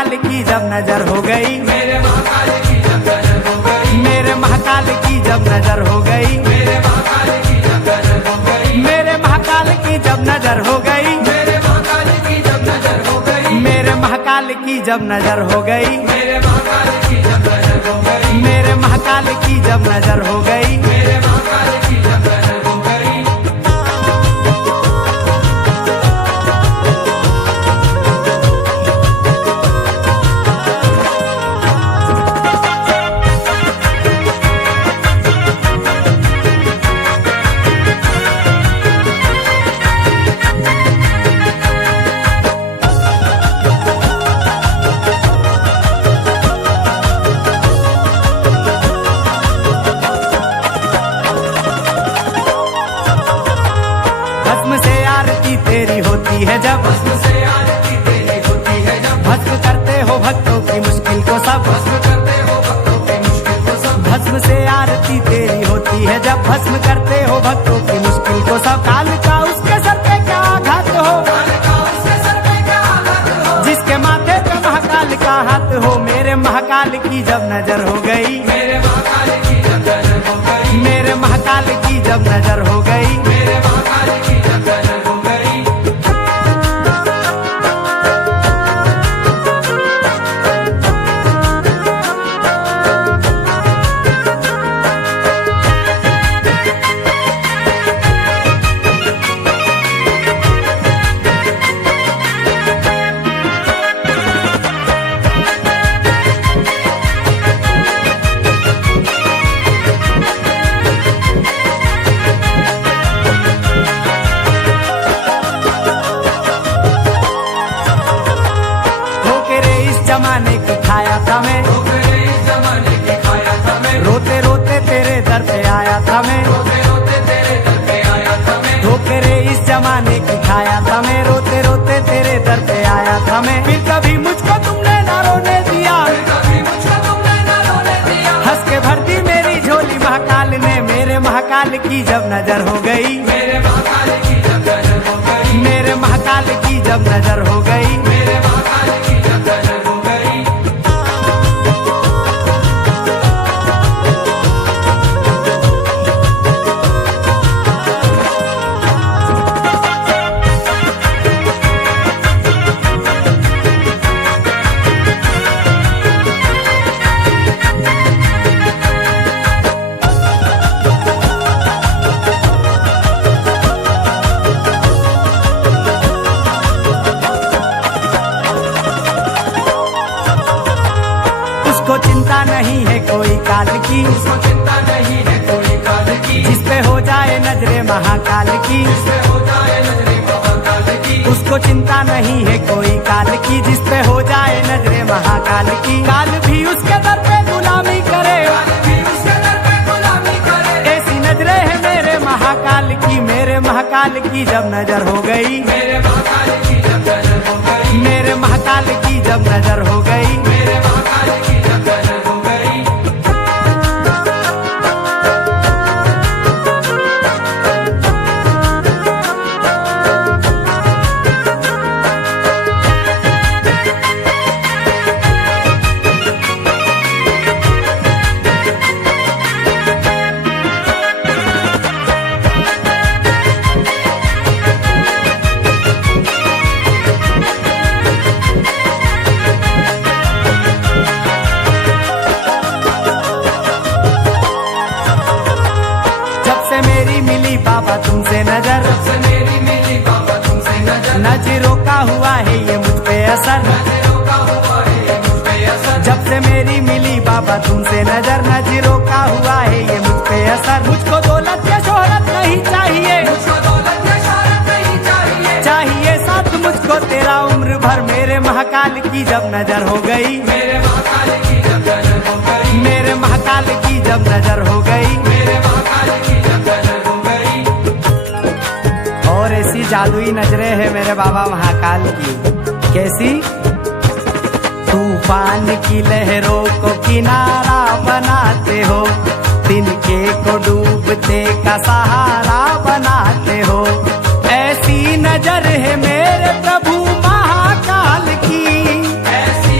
महाकाल की जब नजर हो गई, मेरे महाकाल की जब नजर हो गई, मेरे महाकाल की जब नजर हो गई, मेरे महाकाल की जब नजर हो गई, मेरे महाकाल की जब नजर हो गई, मेरे महाकाल की जब नजर हो गई, मेरे महाकाल की जब नजर हो गई, मेरे महाकाल की जब नजर हो गई, मेरे महाकाल की जब नजर हो गई। मेरे महाकाल की जब नजर हो गई। भस्म से आरती तेरी होती है जब, भस्म से आरती तेरी होती है जब, भस्म करते हो भक्तों की मुश्किल को सब, भस्म करते हो भक्तों की मुश्किल को सब, भस्म से आरती तेरी होती है जब, भस्म करते हो भक्तों की मुश्किल को सब। काल का उसके सर पे क्या आघात हो, काल का उसके सर पे क्या आघात हो, जिसके माथे पे महाकाल का हाथ हो। मेरे महाकाल की जब नजर हो गई, मेरे महाकाल की जब नजर हो गई, मेरे महाकाल की जब नजर हो गई। मेरे महाकाल की जब नजर हो गई। ठोकरे इस जमाने की खाया था मैं, ठोकरे इस जमाने की खाया था मैं, रोते रोते तेरे दर पे आया था मैं। रोते रोते तेरे दर पे आया था मैं, ठोकरे इस जमाने की खाया था मैं, रोते रोते तेरे दर पे आया था मैं। फिर कभी मुझको तुमने ना रोने दिया, कभी मुझको तुमने न रोने दिया, हंस के भर दी मेरी झोली महाकाल ने। मेरे महाकाल की जब नजर हो गई, मेरे महाकाल की जब नजर हो गई, मेरे महाकाल की जब नजर हो गई। मेरे महाकाल की जब नजर हो गई। उसको चिंता नहीं है कोई काल की, उसको चिंता नहीं है कोई काल की, जिस पे हो जाए नजरे महाकाल की। जिससे हो जाए नजरे महाकाल की, उसको चिंता नहीं है कोई काल की, जिस पे हो जाए नजरे महाकाल की। काल भी उसके दर पे गुलामी करे, काल भी उसके दर पे गुलामी करे। ऐसी नजरे है मेरे महाकाल की। मेरे महाकाल की जब नजर हो गई, मेरे महाकाल की जब नजर हो गई, मेरे महाकाल की जब नजर हो गई। मेरे महाकाल की जब नजर हो गई। जब से मेरी मिली बाबा तुमसे नजर, जब से मेरी मिली बाबा तुमसे नजर, नजरों का हुआ है ये मुझ पे असर। नजरों का हुआ है ये मुझ पे असर। जब से मेरी मिली बाबा तुमसे नजर, नजरों का हुआ है ये मुझ पे असर। मुझको दौलत या शोहरत नहीं चाहिए, मुझको दौलत या शोहरत नहीं चाहिए, चाहिए साथ मुझको तेरा उम्र भर। मेरे महाकाल की जब नजर हो गई, मेरे महाकाल की जब नजर हो गई, मेरे महाकाल की जब नजर हो गई। मेरे महाकाल की जब नजर हो गई। और ऐसी जादुई नजरें है मेरे बाबा महाकाल की। कैसी? तूफान की लहरों को किनारा बनाते हो, तिनके को डूबते का सहारा बनाते हो। ऐसी नजर है मेरे प्रभु महाकाल की, ऐसी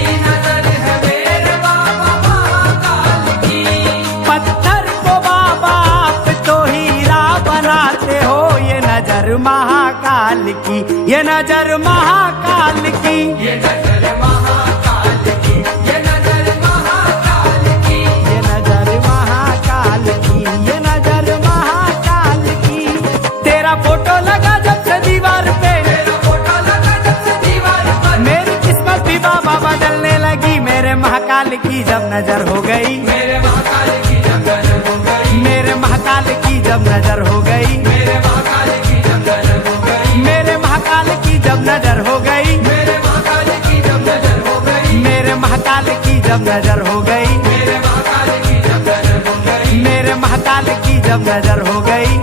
नजर महाकाल की, ये नजर महाकाल की। ये नजर महाकाल की, ये नजर महाकाल की। ये नजर महाकाल की, ये नजर महाकाल की। तेरा फोटो लगा जब से दीवार पे, तेरा फोटो लगा जब से दीवार पर, मेरी किस्मत भी बाबा बदलने लगी। मेरे महाकाल की जब नजर हो गई, मेरे महाकाल की जब नजर हो गई, मेरे महाकाल की जब नजर हो गई, मेरे महाकाल की जब नजर हो गई, मेरे महाकाल की जब नजर हो गई, मेरे महाकाल की जब नजर हो गई, मेरे महाकाल की जब नजर हो गई, मेरे महाकाल की जब नजर हो गई, मेरे महाकाल की जब नजर हो गई।